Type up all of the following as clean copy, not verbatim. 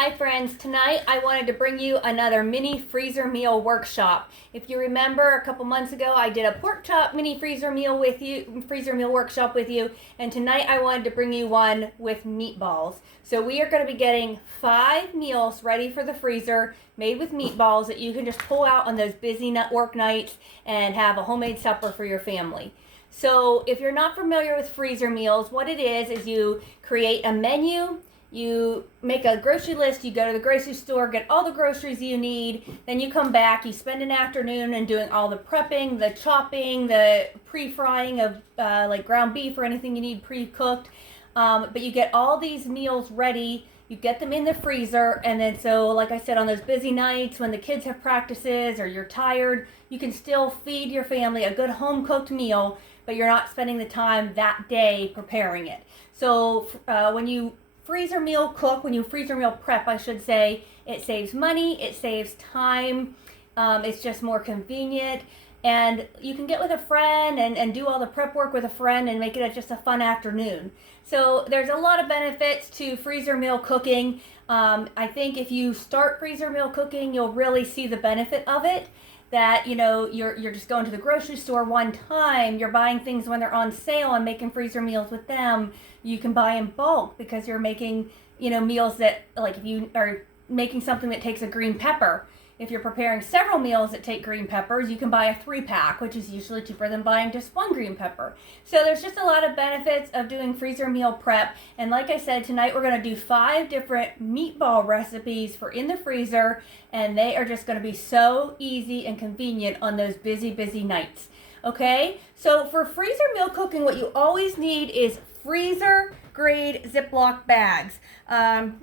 Hi friends, tonight I wanted to bring you another mini freezer meal workshop. If you remember a couple months ago I did a pork chop mini freezer meal workshop with you, and tonight I wanted to bring you one with meatballs. So we are going to be getting 5 meals ready for the freezer made with meatballs that you can just pull out on those busy work nights and have a homemade supper for your family. So if you're not familiar with freezer meals, what it is you create a menu. You make a grocery list, you go to the grocery store, get all the groceries you need, then you come back, you spend an afternoon and doing all the prepping, the chopping, the pre-frying of like ground beef or anything you need pre-cooked. But you get all these meals ready, you get them in the freezer, and then so like I said, on those busy nights when the kids have practices or you're tired, you can still feed your family a good home-cooked meal, but you're not spending the time that day preparing it. So when you freezer meal prep, I should say, it saves money, it saves time, it's just more convenient, and you can get with a friend and do all the prep work with a friend and make it just a fun afternoon. So there's a lot of benefits to freezer meal cooking. I think if you start freezer meal cooking, you'll really see the benefit of it. That, you know, you're just going to the grocery store one time, you're buying things when they're on sale and making freezer meals with them. You can buy in bulk because you're making, you know, meals that, like if you are making something that takes a green pepper, if you're preparing several meals that take green peppers, you can buy a 3-pack, which is usually cheaper than buying just one green pepper. So there's just a lot of benefits of doing freezer meal prep. And like I said, tonight we're going to do 5 different meatball recipes for in the freezer, and they are just going to be so easy and convenient on those busy nights. Okay, so for freezer meal cooking, what you always need is freezer grade Ziploc bags.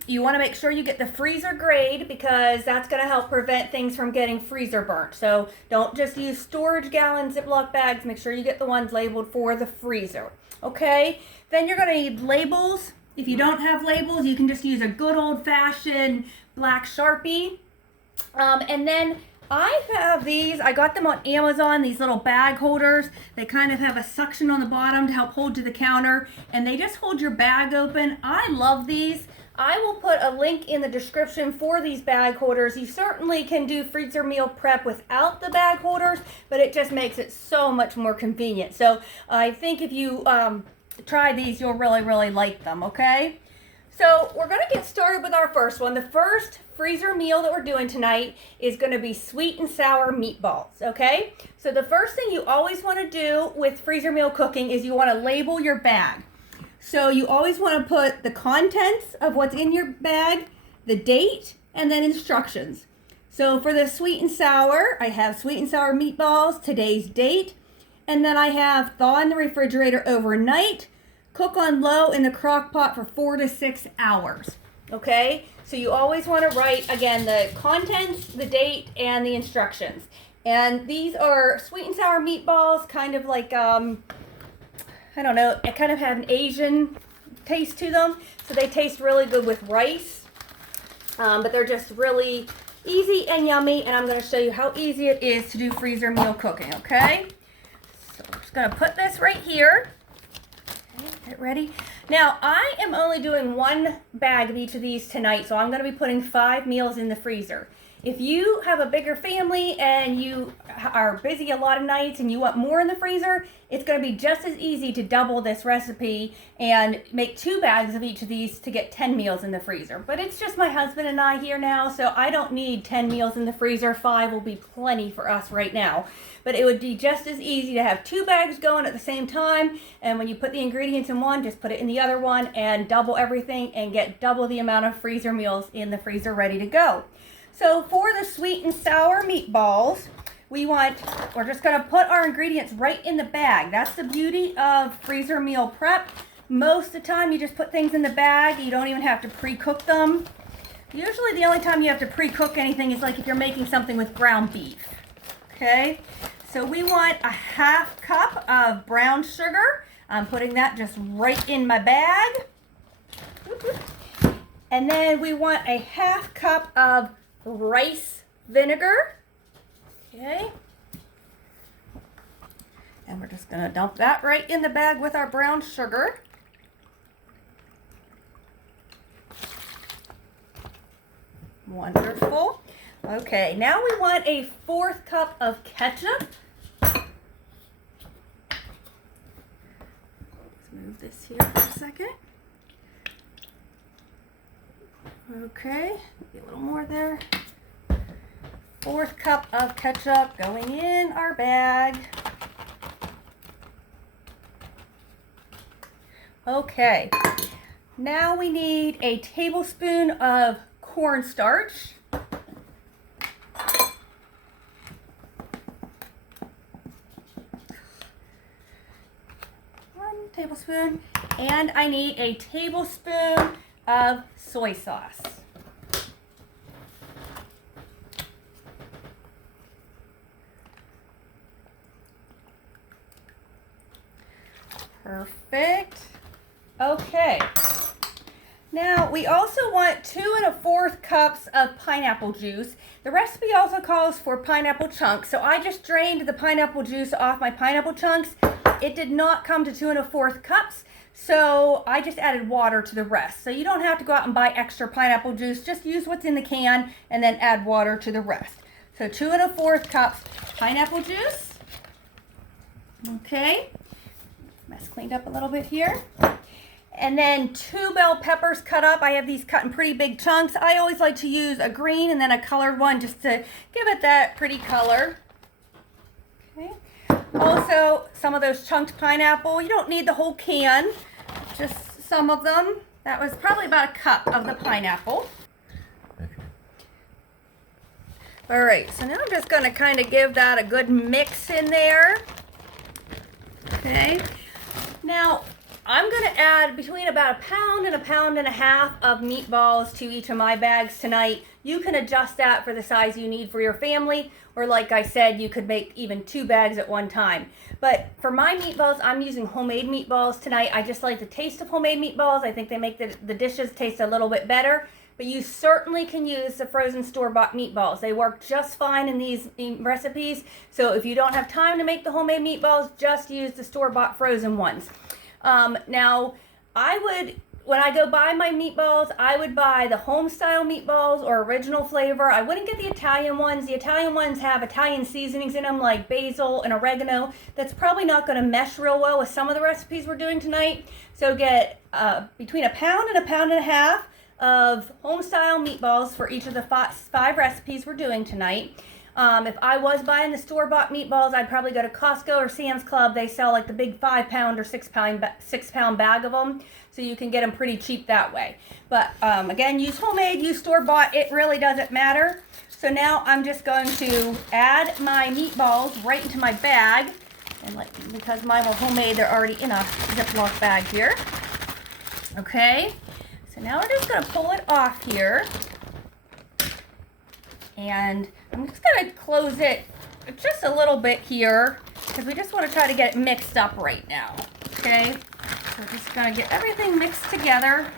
You want to make sure you get the freezer grade because that's going to help prevent things from getting freezer burnt. So don't just use storage gallon Ziploc bags. Make sure you get the ones labeled for the freezer. Okay, then you're going to need labels. If you don't have labels, you can just use a good old-fashioned black Sharpie. And then I have these, I got them on Amazon, these little bag holders. They kind of have a suction on the bottom to help hold to the counter, and they just hold your bag open. I love these. I will put a link in the description for these bag holders. You certainly can do freezer meal prep without the bag holders, but it just makes it so much more convenient. So I think if you try these, you'll really like them, okay? So we're going to get started with our first one. The first freezer meal that we're doing tonight is going to be sweet and sour meatballs, okay? So the first thing you always want to do with freezer meal cooking is you want to label your bag. So you always want to put the contents of what's in your bag, the date, and then instructions. So for the sweet and sour, I have sweet and sour meatballs, today's date, and then I have thaw in the refrigerator overnight, cook on low in the crock pot for 4 to 6 hours. Okay, so you always want to write, again, the contents, the date, and the instructions. And these are sweet and sour meatballs, kind of like, I don't know, I kind of have an Asian taste to them. So they taste really good with rice, but they're just really easy and yummy. And I'm going to show you how easy it is to do freezer meal cooking, okay? So I'm just going to put this right here. Get ready. Now, I am only doing 1 bag of each of these tonight, so I'm going to be putting 5 meals in the freezer. If you have a bigger family and you are busy a lot of nights and you want more in the freezer, it's going to be just as easy to double this recipe and make 2 bags of each of these to get 10 meals in the freezer. But it's just my husband and I here now, so I don't need 10 meals in the freezer. 5 will be plenty for us right now. But it would be just as easy to have 2 bags going at the same time, and when you put the ingredients in one, just put it in the other one and double everything and get double the amount of freezer meals in the freezer ready to go. So for the sweet and sour meatballs, we're just going to put our ingredients right in the bag. That's the beauty of freezer meal prep. Most of the time you just put things in the bag. You don't even have to pre-cook them. Usually the only time you have to pre-cook anything is like if you're making something with ground beef. Okay, so we want a 1/2 cup of brown sugar. I'm putting that just right in my bag. And then we want a 1/2 cup of rice vinegar. Okay. And we're just going to dump that right in the bag with our brown sugar. Wonderful. Okay, now we want a 1/4 cup of ketchup. Let's move this here for a second. Okay, maybe a little more there. 1/4 cup of ketchup going in our bag. Okay, now we need a tablespoon of cornstarch. 1 tablespoon. And I need a tablespoon of soy sauce. Perfect. Okay. Now we also want 2 1/4 cups of pineapple juice. The recipe also calls for pineapple chunks, so I just drained the pineapple juice off my pineapple chunks. It did not come to 2 1/4 cups, so I just added water to the rest. So you don't have to go out and buy extra pineapple juice, just use what's in the can and then add water to the rest. So 2 1/4 cups pineapple juice. Okay. Mess cleaned up a little bit here. And then 2 bell peppers cut up. I have these cut in pretty big chunks. I always like to use a green and then a colored one just to give it that pretty color. Okay. Also, some of those chunked pineapple. You don't need the whole can, just some of them. That was probably about a cup of the pineapple. All right, so now I'm just gonna kind of give that a good mix in there. Okay. Now, I'm going to add between about 1 pound and 1.5 pounds of meatballs to each of my bags tonight. You can adjust that for the size you need for your family, or like I said, you could make even 2 bags at one time. But for my meatballs, I'm using homemade meatballs tonight. I just like the taste of homemade meatballs. I think they make the dishes taste a little bit better. But you certainly can use the frozen store-bought meatballs. They work just fine in these recipes. So if you don't have time to make the homemade meatballs, just use the store-bought frozen ones. Now, when I go buy my meatballs, I would buy the home-style meatballs or original flavor. I wouldn't get the Italian ones. The Italian ones have Italian seasonings in them like basil and oregano. That's probably not going to mesh real well with some of the recipes we're doing tonight. So get between 1 pound and 1.5 pounds of home-style meatballs for each of the 5 recipes we're doing tonight. If I was buying the store-bought meatballs, I'd probably go to Costco or Sam's Club. They sell like the big 5 pound or 6 pound bag of them, so you can get them pretty cheap that way. But again, use homemade, use store-bought. It really doesn't matter. So now I'm just going to add my meatballs right into my bag, and because mine were homemade, they're already in a Ziploc bag here. Okay. So now we're just going to pull it off here. And I'm just going to close it just a little bit here because we just want to try to get it mixed up right now. Okay? So we're just going to get everything mixed together.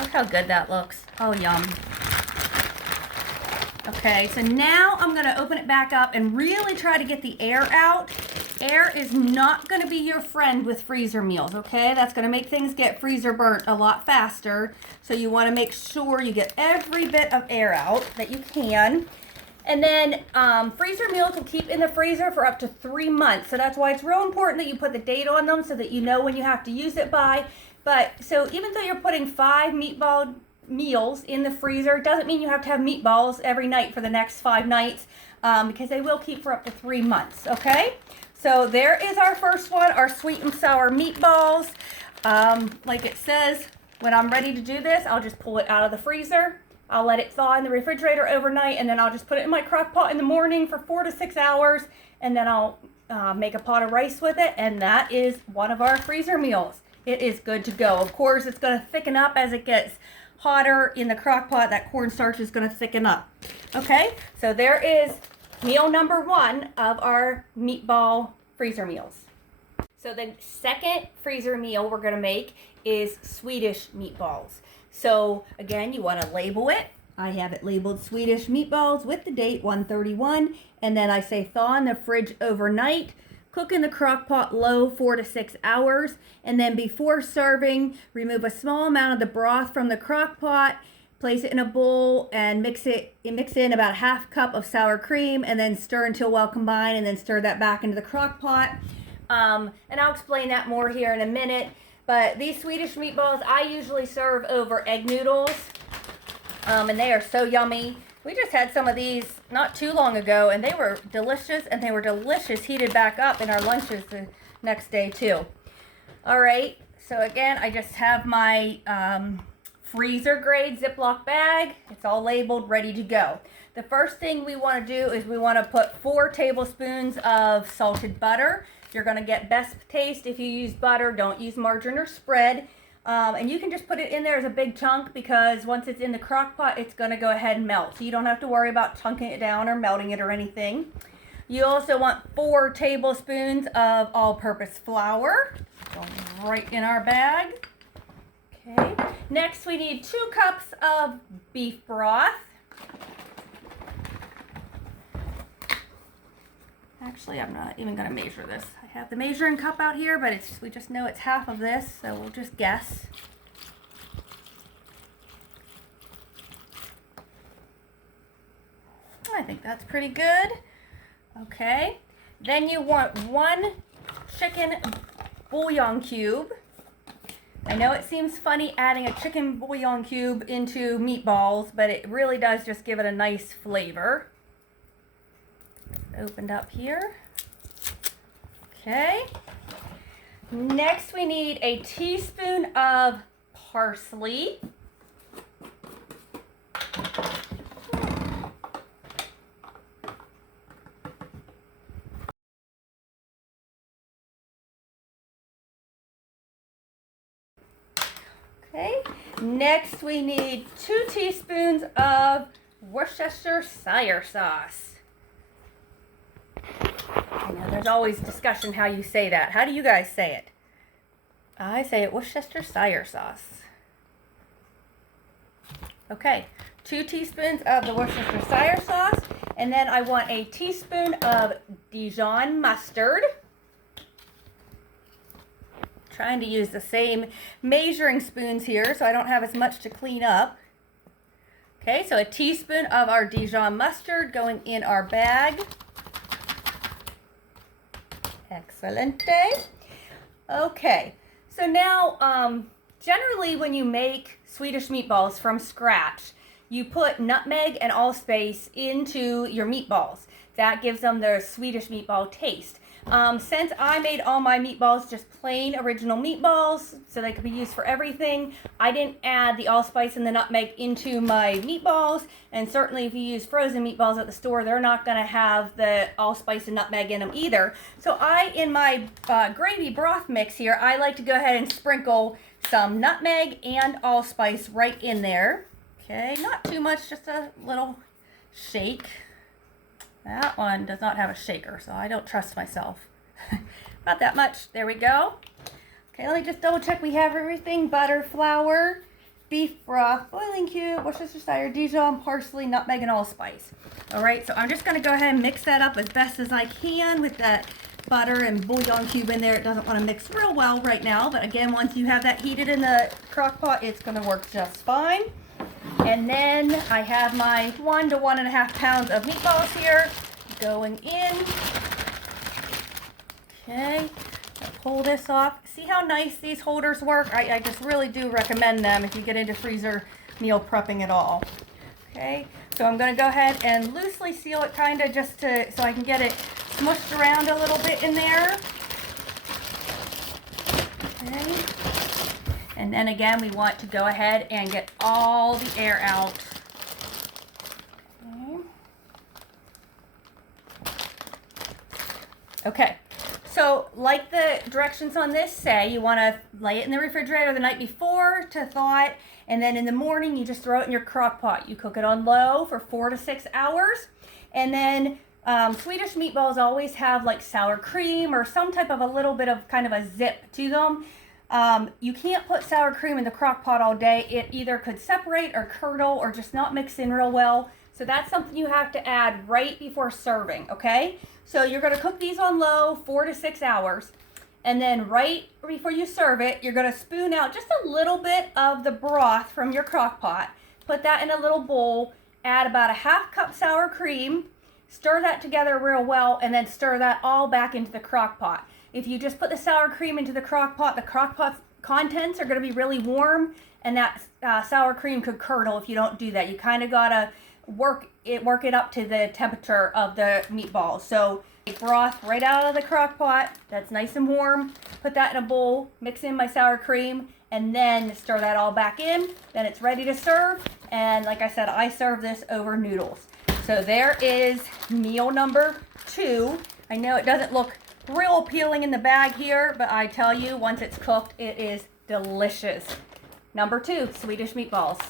Look how good that looks. Oh, yum. Okay, so now I'm going to open it back up and really try to get the air out. Air is not going to be your friend with freezer meals, okay? That's going to make things get freezer burnt a lot faster. So you want to make sure you get every bit of air out that you can. And then freezer meals will keep in the freezer for up to 3 months. So that's why it's real important that you put the date on them so that you know when you have to use it by. But so even though you're putting 5 meatball meals in the freezer, it doesn't mean you have to have meatballs every night for the next 5 nights because they will keep for up to 3 months, okay? So there is our first one, our sweet and sour meatballs. Like it says, when I'm ready to do this, I'll just pull it out of the freezer. I'll let it thaw in the refrigerator overnight, and then I'll just put it in my crock pot in the morning for 4 to 6 hours, and then I'll make a pot of rice with it, and that is one of our freezer meals. It is good to go. Of course, it's going to thicken up as it gets hotter in the crock pot. That cornstarch is going to thicken up. Okay, so there is meal number 1 of our meatball freezer meals. So the second freezer meal we're going to make is Swedish meatballs. So again, you want to label it. I have it labeled Swedish meatballs with the date 1/31, and then I say thaw in the fridge overnight. Cook in the crock pot low 4 to 6 hours, and then before serving, remove a small amount of the broth from the crock pot, place it in a bowl and mix in about 1/2 cup of sour cream, and then stir until well combined, and then stir that back into the crock pot. And I'll explain that more here in a minute. But these Swedish meatballs I usually serve over egg noodles, and they are so yummy. We just had some of these not too long ago, and they were delicious, and they were delicious heated back up in our lunches the next day too. All right, so again, I just have my freezer grade Ziploc bag. It's all labeled, ready to go. The first thing we want to do is we want to put 4 tablespoons of salted butter. You're going to get best taste if you use butter. Don't use margarine or spread. And you can just put it in there as a big chunk, because once it's in the crock pot, it's going to go ahead and melt. So you don't have to worry about chunking it down or melting it or anything. You also want 4 tablespoons of all-purpose flour. Going right in our bag. Okay. Next, we need 2 cups of beef broth. Actually, I'm not even going to measure this. I have the measuring cup out here, but we just know it's half of this, so we'll just guess. I think that's pretty good. Okay. Then you want 1 chicken bouillon cube. I know it seems funny adding a chicken bouillon cube into meatballs, but it really does just give it a nice flavor. Opened up here. Okay. Next, we need a teaspoon of parsley. Okay. Next, we need 2 teaspoons of Worcestershire sauce. I know there's always discussion how you say that. How do you guys say it? I say it Worcestershire sauce. Okay, 2 teaspoons of the Worcestershire sauce, and then I want a teaspoon of Dijon mustard. Trying to use the same measuring spoons here so I don't have as much to clean up. Okay, so a teaspoon of our Dijon mustard going in our bag. Excelente. Okay, so now generally when you make Swedish meatballs from scratch, you put nutmeg and allspice into your meatballs. That gives them their Swedish meatball taste. Since I made all my meatballs just plain original meatballs, so they could be used for everything, I didn't add the allspice and the nutmeg into my meatballs. And certainly if you use frozen meatballs at the store, they're not going to have the allspice and nutmeg in them either. So in my gravy broth mix here, I like to go ahead and sprinkle some nutmeg and allspice right in there. Okay, not too much, just a little shake. That one does not have a shaker, so I don't trust myself. About that much. There we go. Okay, let me just double check we have everything. Butter, flour, beef broth, boiling cube, Worcestershire, Dijon, parsley, nutmeg, and allspice. All right, so I'm just going to go ahead and mix that up as best as I can with that butter and bouillon cube in there. It doesn't want to mix real well right now, but again, once you have that heated in the crock pot, it's going to work just fine. And then I have my 1 to 1.5 pounds of meatballs here going in. Okay, I'll pull this off. See how nice these holders work? I just really do recommend them if you get into freezer meal prepping at all. Okay, so I'm going to go ahead and loosely seal it kind of just so I can get it smushed around a little bit in there. Okay. And then again, we want to go ahead and get all the air out. Okay, so like the directions on this say, you want to lay it in the refrigerator the night before to thaw it, and then in the morning you just throw it in your crock pot. You cook it on low for 4 to 6 hours, and then Swedish meatballs always have like sour cream or some type of a little bit of kind of a zip to them. You can't put sour cream in the crock pot all day. It either could separate or curdle or just not mix in real well. So that's something you have to add right before serving, okay? So you're going to cook these on low 4 to 6 hours. And then right before you serve it, you're going to spoon out just a little bit of the broth from your crock pot. Put that in a little bowl, add about a half cup sour cream, stir that together real well, and then stir that all back into the crock pot. If you just put the sour cream into the crock pot's contents are going to be really warm, and that sour cream could curdle if you don't do that. You kind of got to work it up to the temperature of the meatballs. So broth right out of the crock pot that's nice and warm, put that in a bowl, mix in my sour cream, and then stir that all back in. Then it's ready to serve, and like I said, I serve this over noodles. So there is meal number 2. I know it doesn't look real appealing in the bag here, but I tell you, once it's cooked, it is delicious. Number 2, Swedish meatballs.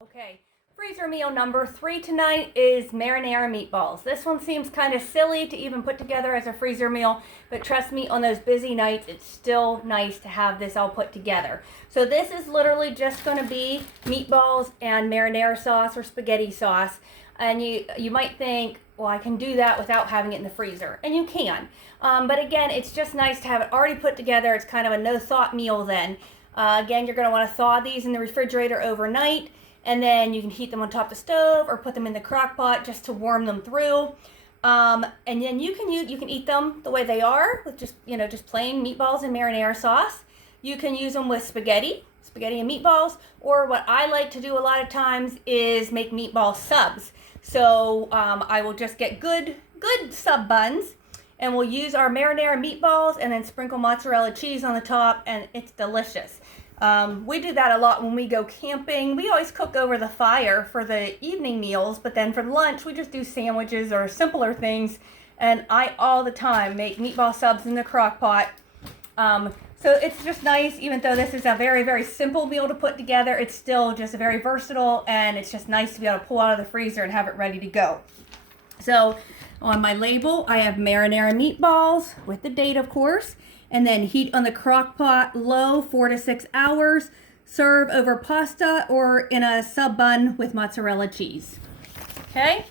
Okay, freezer meal number 3 tonight is Marinara Meatballs. This one seems kind of silly to even put together as a freezer meal, but trust me, on those busy nights, it's still nice to have this all put together. So this is literally just going to be meatballs and marinara sauce or spaghetti sauce. And you might think, well, I can do that without having it in the freezer. And you can. But again, it's just nice to have it already put together. It's kind of a no-thought meal then. Again, you're going to want to thaw these in the refrigerator overnight. And then you can heat them on top of the stove or put them in the crock pot just to warm them through. And then you can eat them the way they are with just plain meatballs and marinara sauce. You can use them with spaghetti and meatballs. Or what I like to do a lot of times is make meatball subs. So I will just get good sub buns, and we'll use our marinara meatballs and then sprinkle mozzarella cheese on the top, and it's delicious. We do that a lot when we go camping. We always cook over the fire for the evening meals, but then for lunch we just do sandwiches or simpler things, and I all the time make meatball subs in the crock pot. So it's just nice, even though this is a very, very simple meal to put together, it's still just very versatile, and it's just nice to be able to pull out of the freezer and have it ready to go. So on my label, I have marinara meatballs with the date, of course, and then heat on the crock pot low 4 to 6 hours. Serve over pasta or in a sub bun with mozzarella cheese. Okay?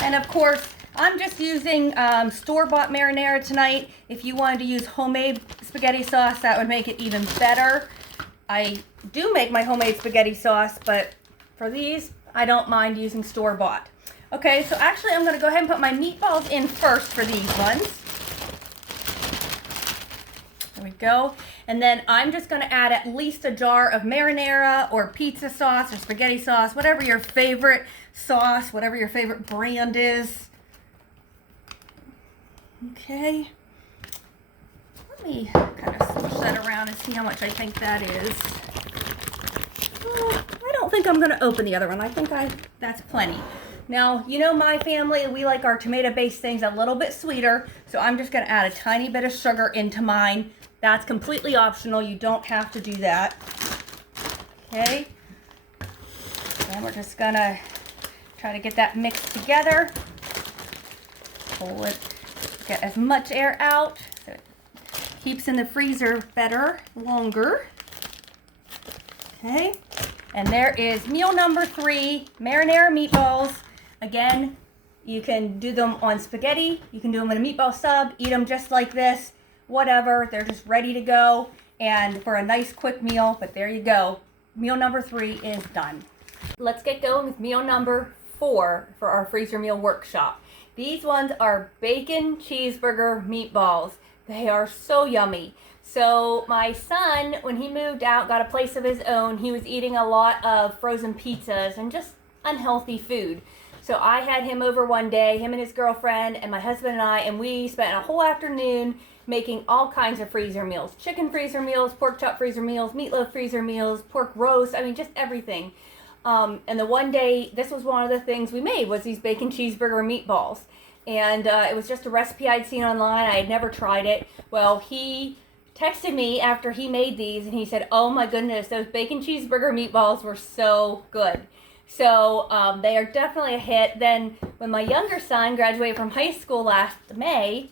And of course, I'm just using store-bought marinara tonight. If you wanted to use homemade spaghetti sauce, that would make it even better. I do make my homemade spaghetti sauce, but for these, I don't mind using store-bought. Okay, so actually I'm going to go ahead and put my meatballs in first for these ones. There we go. And then I'm just going to add at least a jar of marinara or pizza sauce or spaghetti sauce, whatever your favorite sauce, whatever your favorite brand is. Okay, let me kind of switch that around and see how much I think that is. I don't think I'm going to open the other one. I think that's plenty. Now, you know my family, we like our tomato-based things a little bit sweeter, so I'm just going to add a tiny bit of sugar into mine. That's completely optional. You don't have to do that. Okay, and we're just going to try to get that mixed together. Pull it. Get as much air out so it keeps in the freezer better, longer. Okay, and there is meal number 3, marinara meatballs. Again, you can do them on spaghetti, you can do them in a meatball sub, eat them just like this, whatever. They're just ready to go and for a nice quick meal, but there you go. Meal number 3 is done. Let's get going with meal number 4 for our freezer meal workshop. These ones are bacon cheeseburger meatballs. They are so yummy. So my son, when he moved out, got a place of his own, he was eating a lot of frozen pizzas and just unhealthy food. So I had him over one day, him and his girlfriend and my husband and I, and we spent a whole afternoon making all kinds of freezer meals. Chicken freezer meals, pork chop freezer meals, meatloaf freezer meals, pork roast, I mean just everything. And the one day, this was one of the things we made, was these bacon cheeseburger meatballs. And it was just a recipe I'd seen online. I had never tried it. Well, he texted me after he made these, and he said, oh my goodness, those bacon cheeseburger meatballs were so good. So they are definitely a hit. Then when my younger son graduated from high school last May,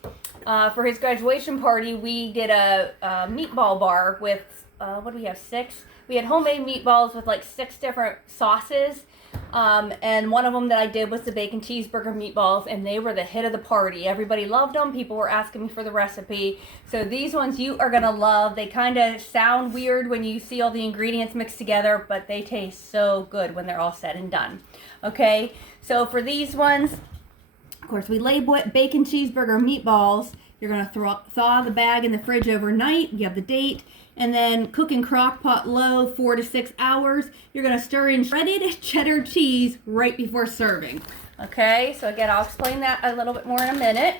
for his graduation party, we did a meatball bar with, what do we have, 6? We had homemade meatballs with like 6 different sauces. And one of them that I did was the bacon cheeseburger meatballs, and they were the hit of the party. Everybody loved them. People were asking me for the recipe. So these ones you are gonna love. They kind of sound weird when you see all the ingredients mixed together, but they taste so good when they're all said and done. Okay, so for these ones, of course, we label it bacon cheeseburger meatballs. You're gonna thaw the bag in the fridge overnight. You have the date. And then cook in crock pot low 4 to 6 hours. You're gonna stir in shredded cheddar cheese right before serving. Okay, so again, I'll explain that a little bit more in a minute.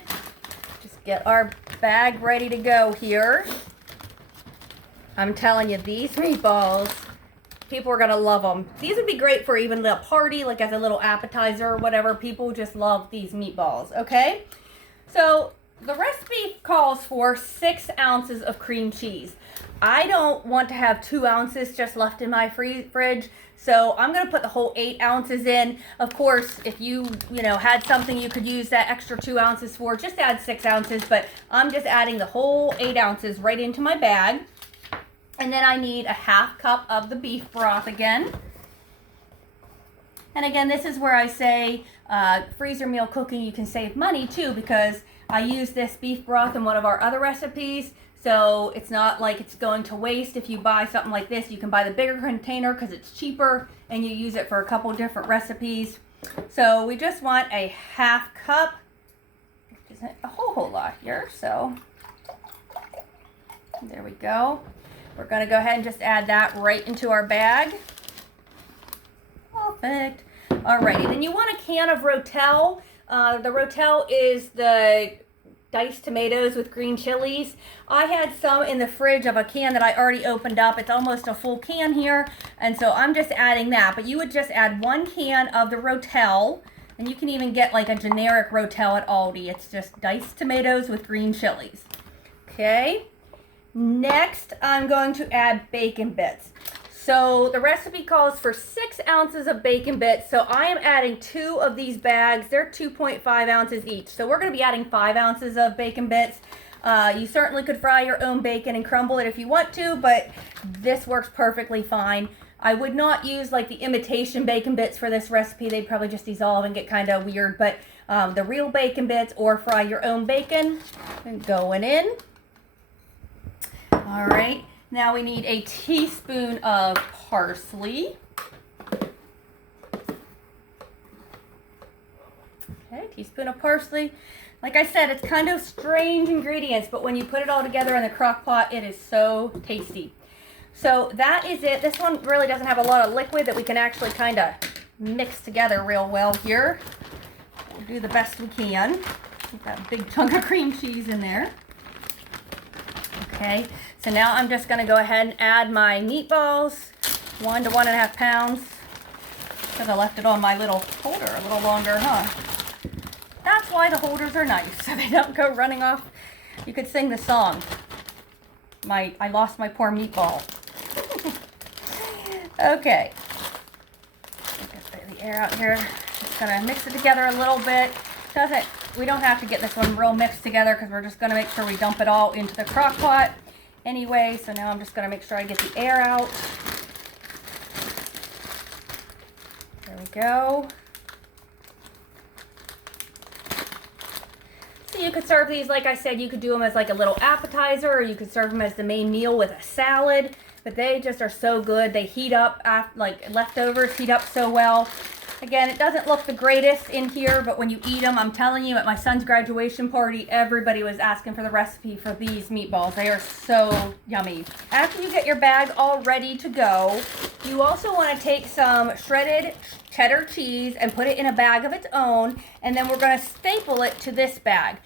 Just get our bag ready to go here. I'm telling you, these meatballs, people are gonna love them. These would be great for even a party, like as a little appetizer or whatever. People just love these meatballs, okay? So the recipe calls for 6 ounces of cream cheese. I don't want to have 2 ounces just left in my fridge, so I'm going to put the whole 8 ounces in. Of course, if you had something you could use that extra 2 ounces for, just add 6 ounces, but I'm just adding the whole 8 ounces right into my bag. And then I need a half cup of the beef broth again. And again, this is where I say freezer meal cooking, you can save money too, because I use this beef broth in one of our other recipes. So it's not like it's going to waste. If you buy something like this, you can buy the bigger container because it's cheaper and you use it for a couple different recipes. So we just want a half cup, which isn't a whole lot here. So there we go. We're going to go ahead and just add that right into our bag. Perfect. Alrighty, then you want a can of Rotel. The Rotel is the diced tomatoes with green chilies. I had some in the fridge of a can that I already opened up. It's almost a full can here, and so I'm just adding that. But you would just add 1 can of the Rotel, and you can even get like a generic Rotel at Aldi. It's just diced tomatoes with green chilies. Okay. Next, I'm going to add bacon bits. So the recipe calls for 6 ounces of bacon bits. So I am adding 2 of these bags. They're 2.5 ounces each. So we're going to be adding 5 ounces of bacon bits. You certainly could fry your own bacon and crumble it if you want to, but this works perfectly fine. I would not use like the imitation bacon bits for this recipe. They'd probably just dissolve and get kind of weird, but the real bacon bits or fry your own bacon going in. All right. Now we need a teaspoon of parsley. Okay, teaspoon of parsley. Like I said, it's kind of strange ingredients, but when you put it all together in the crock pot, it is so tasty. So that is it. This one really doesn't have a lot of liquid that we can actually kind of mix together real well here. We'll do the best we can. Get that big chunk of cream cheese in there. Okay, so now I'm just going to go ahead and add my meatballs, 1 to 1.5 pounds, because I left it on my little holder a little longer, huh? That's why the holders are nice, so they don't go running off. You could sing the song, I lost my poor meatball. Okay, get the air out here. Just going to mix it together a little bit. We don't have to get this one real mixed together because we're just going to make sure we dump it all into the crock pot anyway. So now I'm just going to make sure I get the air out. There we go. So you could serve these, like I said, you could do them as like a little appetizer, or you could serve them as the main meal with a salad. But they just are so good. They heat up, like leftovers heat up so well. Again, it doesn't look the greatest in here, but when you eat them, I'm telling you, at my son's graduation party, everybody was asking for the recipe for these meatballs. They are so yummy. After you get your bag all ready to go, you also want to take some shredded cheddar cheese and put it in a bag of its own, and then we're going to staple it to this bag.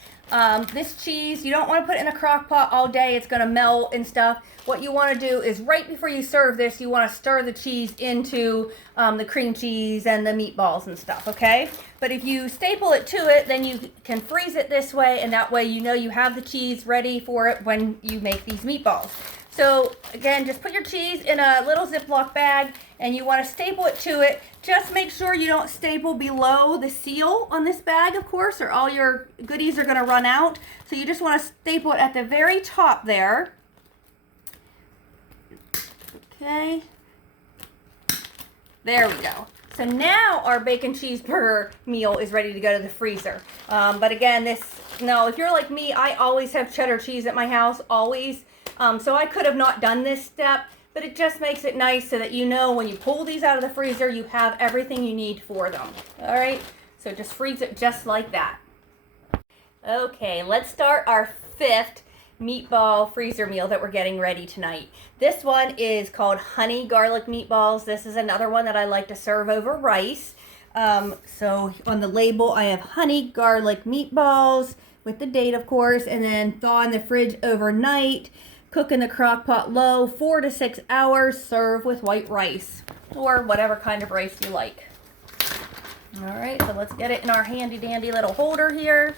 This cheese, you don't want to put it in a crock pot all day. It's going to melt and stuff. What you want to do is right before you serve this, you want to stir the cheese into the cream cheese and the meatballs and stuff, okay? But if you staple it to it, then you can freeze it this way, and that way you know you have the cheese ready for it when you make these meatballs. So again, just put your cheese in a little Ziploc bag, and you want to staple it to it. Just make sure you don't staple below the seal on this bag, of course, or all your goodies are going to run out. So you just want to staple it at the very top there. Okay. There we go. So now our bacon cheeseburger meal is ready to go to the freezer. But again, if you're like me, I always have cheddar cheese at my house, always. So I could have not done this step, but it just makes it nice so that you know when you pull these out of the freezer, you have everything you need for them. All right, so just freeze it just like that. Okay, let's start our 5th meatball freezer meal that we're getting ready tonight. This one is called honey garlic meatballs. This is another one that I like to serve over rice. So on the label I have honey garlic meatballs with the date, of course, and then thaw in the fridge overnight. Cook in the crock pot low 4 to 6 hours. Serve with white rice or whatever kind of rice you like. All right, so let's get it in our handy dandy little holder here.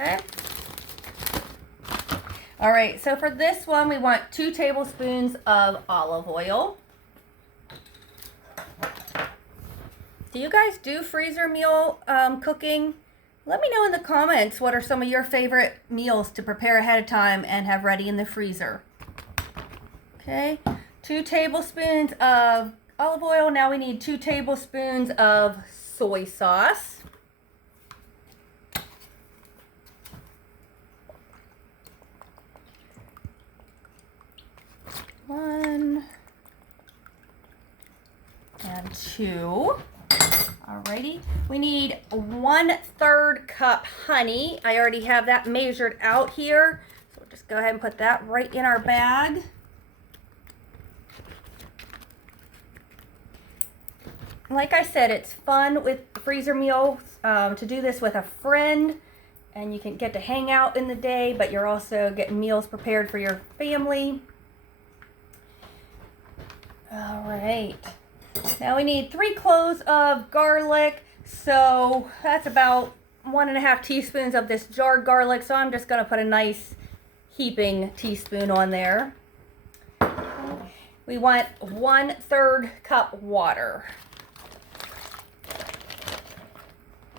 Okay. All right, so for this one, we want 2 tablespoons of olive oil. Do you guys do freezer meal cooking? Let me know in the comments what are some of your favorite meals to prepare ahead of time and have ready in the freezer. Okay, 2 tablespoons of olive oil. Now we need 2 tablespoons of soy sauce. 1 and 2. Alrighty, we need 1/3 cup honey. I already have that measured out here, so we'll just go ahead and put that right in our bag. Like I said, it's fun with freezer meals to do this with a friend, and you can get to hang out in the day, but you're also getting meals prepared for your family. All right, now we need 3 cloves of garlic, so that's about 1.5 teaspoons of this jarred garlic, so I'm just going to put a nice heaping teaspoon on there. We want 1/3 cup water.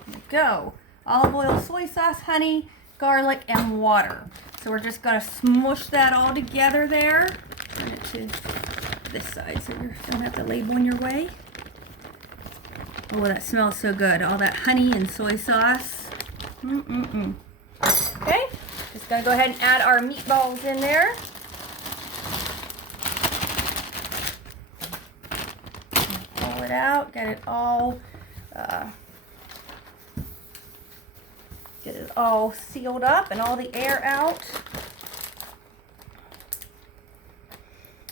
There we go. Olive oil, soy sauce, honey, garlic, and water. So we're just going to smush that all together there. Turn it to this side so you don't have the label in your way. Oh, that smells so good. All that honey and soy sauce. Okay, just gonna go ahead and add our meatballs in there. Pull it out, get it all sealed up and all the air out.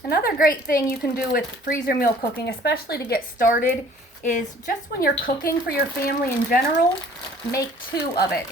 Another great thing you can do with freezer meal cooking, especially to get started, is just when you're cooking for your family in general, make 2 of it.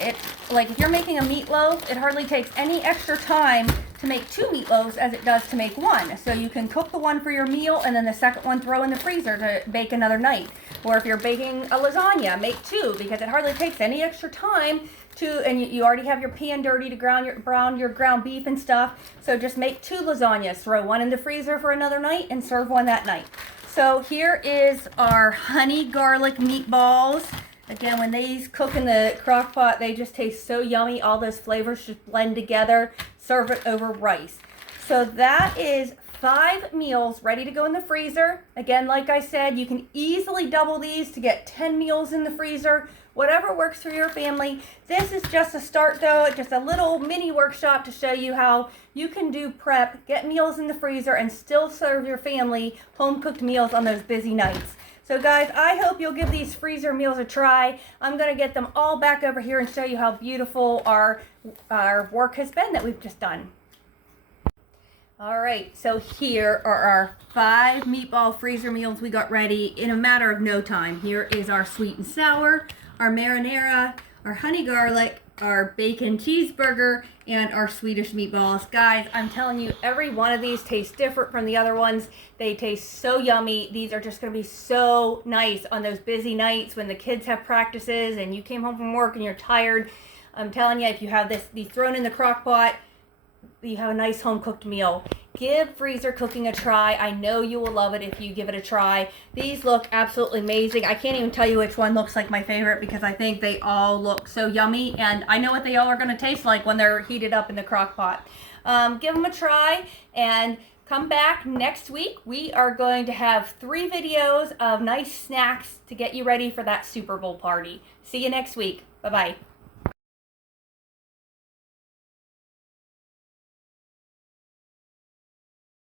Like if you're making a meatloaf, it hardly takes any extra time to make 2 meatloaves as it does to make 1. So you can cook the one for your meal and then the second one throw in the freezer to bake another night. Or if you're baking a lasagna, make 2 because it hardly takes any extra time and you already have your pan dirty to brown your ground beef and stuff. So just make 2 lasagnas, throw 1 in the freezer for another night and serve 1 that night. So here is our honey garlic meatballs. Again, when these cook in the crock pot, they just taste so yummy. All those flavors just blend together. Serve it over rice. So that is 5 meals ready to go in the freezer. Again, like I said, you can easily double these to get 10 meals in the freezer. Whatever works for your family. This is just a start though, just a little mini workshop to show you how you can do prep, get meals in the freezer, and still serve your family home-cooked meals on those busy nights. So guys, I hope you'll give these freezer meals a try. I'm gonna get them all back over here and show you how beautiful our work has been that we've just done. All right, so here are our 5 meatball freezer meals we got ready in a matter of no time. Here is our sweet and sour, our marinara, our honey garlic, our bacon cheeseburger, and our Swedish meatballs. Guys, I'm telling you, every one of these tastes different from the other ones. They taste so yummy. These are just gonna be so nice on those busy nights when the kids have practices and you came home from work and you're tired. I'm telling you, if you have these thrown in the crock pot, you have a nice home-cooked meal. Give freezer cooking a try. I know you will love it if you give it a try. These look absolutely amazing. I can't even tell you which one looks like my favorite because I think they all look so yummy, and I know what they all are going to taste like when they're heated up in the crock pot. Give them a try, and come back next week. We are going to have 3 videos of nice snacks to get you ready for that Super Bowl party. See you next week. Bye-bye.